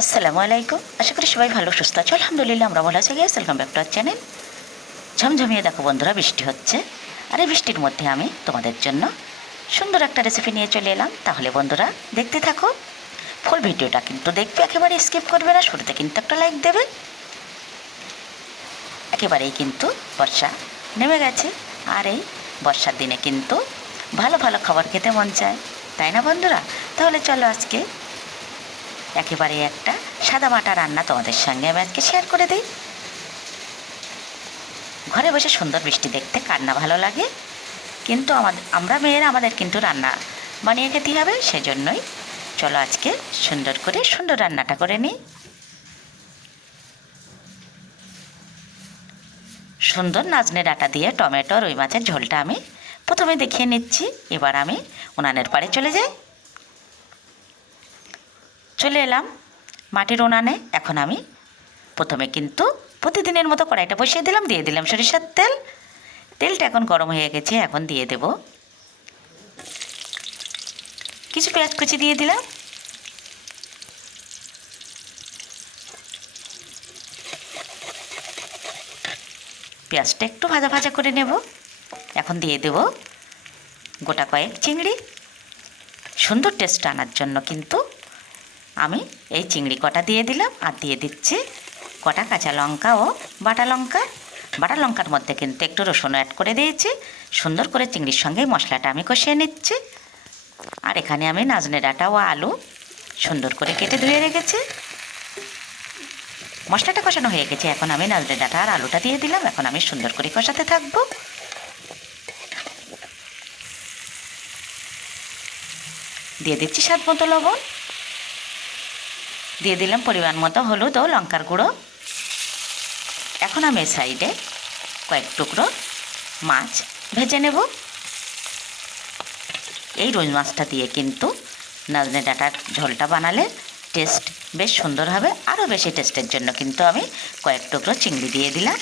আসসালামু আলাইকুম। আশা করি সবাই ভালো, সুস্থ আছে। আলহামদুলিল্লাহ, আমরা ভালো আছি গিয়ে ওয়েলকাম ব্যাক টু চ্যানেল ঝমঝমিয়ে দেখো বন্ধুরা, বৃষ্টি হচ্ছে। আর এই বৃষ্টির মধ্যে আমি তোমাদের জন্য সুন্দর একটা রেসিপি নিয়ে চলে এলাম। তাহলে বন্ধুরা, দেখতে থাকো। ফুল ভিডিওটা কিন্তু দেখবে, একেবারে স্কিপ করবে না। শুরুতে কিন্তু একটা লাইক দেবে। একেবারেই কিন্তু বর্ষা নেমে গেছে। আর এই বর্ষার দিনে কিন্তু ভালো ভালো খাবার খেতে মন চায়। তাই না বন্ধুরা? তাহলে চলো আজকে একেবারে একটা সাদা মাটা রান্না তোমাদের সঙ্গে আমি আজকে শেয়ার করে দিই। ঘরে বসে সুন্দর বৃষ্টি দেখতে কার না ভালো লাগে, কিন্তু আমাদের আমরা মেয়েরা আমাদের কিন্তু রান্না বানিয়ে খেতে হবে, সেজন্যই চলো আজকে সুন্দর করে সুন্দর রান্নাটা করে নিই। সুন্দর নাজনে ডাটা দিয়ে টমেটো, রুই মাছের ঝোলটা আমি প্রথমে দেখিয়ে নিচ্ছি, এবার আমি উনানের পাড়ে চলে যাই। চলে এলাম মাটির উনানে। এখন আমি প্রথমে কিন্তু প্রতিদিনের মতো কড়াইটা বসিয়ে দিলাম, দিয়ে দিলাম সরিষার তেল। তেলটা এখন গরম হয়ে গেছে, এখন দিয়ে দেব। কিছু পেঁয়াজ কুচি দিয়ে দিলাম। পেঁয়াজটা একটু ভাজা ভাজা করে নেব। এখন দিয়ে দেব গোটা কয়েক চিংড়ি। সুন্দর টেস্ট আনার জন্য কিন্তু আমি এই চিংড়ি কটা দিয়ে দিলাম আর দিয়ে দিচ্ছি কটা কাঁচা লঙ্কা ও বাটা লঙ্কা। বাটা লঙ্কার মধ্যে কিন্তু একটু রসুন অ্যাড করে দিয়েছি। সুন্দর করে চিংড়ির সঙ্গে মশলাটা আমি কষিয়ে নিচ্ছি। আর এখানে আমি নাজনে ডাঁটা ও আলু সুন্দর করে কেটে ধুয়ে রেখেছি। মশলাটা কষানো হয়ে গেছে, এখন আমি নাজনে ডাঁটা আর আলুটা দিয়ে দিলাম। এখন আমি সুন্দর করে কষাতে থাকব। দিয়ে দিচ্ছি স্বাদ মতো লবণ। দিয়ে দিলাম পরিমাণ মতো হলুদ ও লঙ্কার গুঁড়ো। এখন আমি সাইডে কয়েক টুকরো মাছ ভেজে নেব। এই রুই মাছটা দিয়ে কিন্তু নাজনে ডাটার ঝোলটা বানালে টেস্ট বেশ সুন্দর হবে। আরও বেশি টেস্টের জন্য কিন্তু আমি কয়েক টুকরো চিংড়ি দিয়ে দিলাম।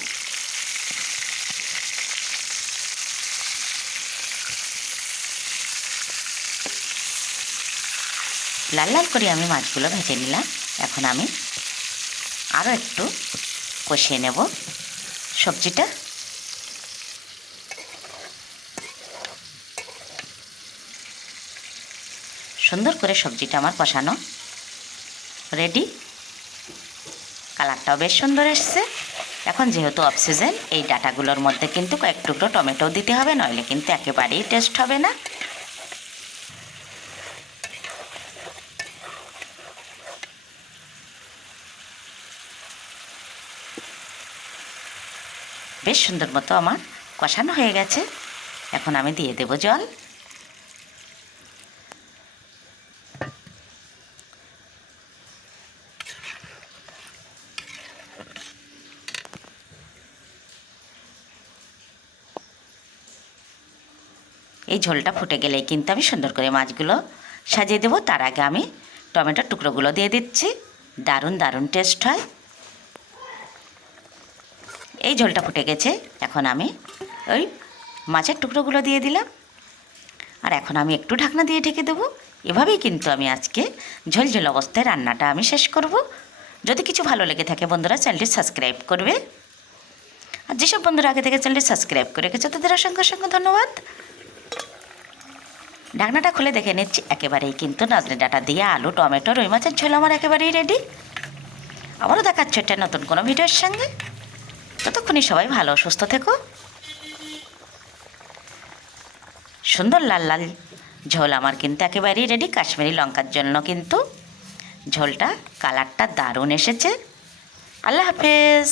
লাল লাল করে আমি মাছগুলো ভেজে নিলাম। এখন আমি আরও একটু কষিয়ে নেব সবজিটা। সুন্দর করে সবজিটা আমার কষানো রেডি। কালারটাও বেশ সুন্দর এসছে এখন যেহেতু অফ সিজন এই ডাটাগুলোর মধ্যে কিন্তু কয়েক টুকরো টমেটো দিতে হবে, নইলে কিন্তু একেবারেই টেস্ট হবে না। বেশ সুন্দর মতো আমার কষানো হয়ে গেছে। এখন আমি দিয়ে দেব জল। এই ঝোলটা ফুটে গেলেই কিন্তু আমি সুন্দর করে মাছগুলো সাজিয়ে দেবো। তার আগে আমি টমেটোর টুকরোগুলো দিয়ে দিচ্ছি। দারুণ দারুণ টেস্ট হয়। এই ঝোলটা ফুটে গেছে। এখন আমি ওই মাছের টুকরোগুলো দিয়ে দিলাম। আর এখন আমি একটু ঢাকনা দিয়ে ঢেকে দেবো। এভাবেই কিন্তু আমি আজকে ঝোল ঝোল অবস্থায় রান্নাটা আমি শেষ করব। যদি কিছু ভালো লেগে থাকে বন্ধুরা, চ্যানেলটি সাবস্ক্রাইব করবে। আর যেসব বন্ধুরা আগে থেকে চ্যানেলটি সাবস্ক্রাইব করে রেখেছে, তাদের অসংখ্য অসংখ্য ধন্যবাদ। ঢাকনাটা খুলে দেখে নিচ্ছি, একেবারেই কিন্তু নাজনে ডাটা দিয়ে আলু, টমেটো, রুই মাছের ঝোল আমার একেবারেই রেডি আবারও দেখাচ্ছে একটা নতুন কোনো ভিডিওর সঙ্গে। ততক্ষণই সবাই ভালো, সুস্থ থেকো। সুন্দর লাল লাল ঝোল আমার কিন্তু একেবারেই রেডি কাশ্মীরি লঙ্কার জন্য কিন্তু ঝোলটা কালারটা দারুণ এসেছে। আল্লাহ হাফেজ।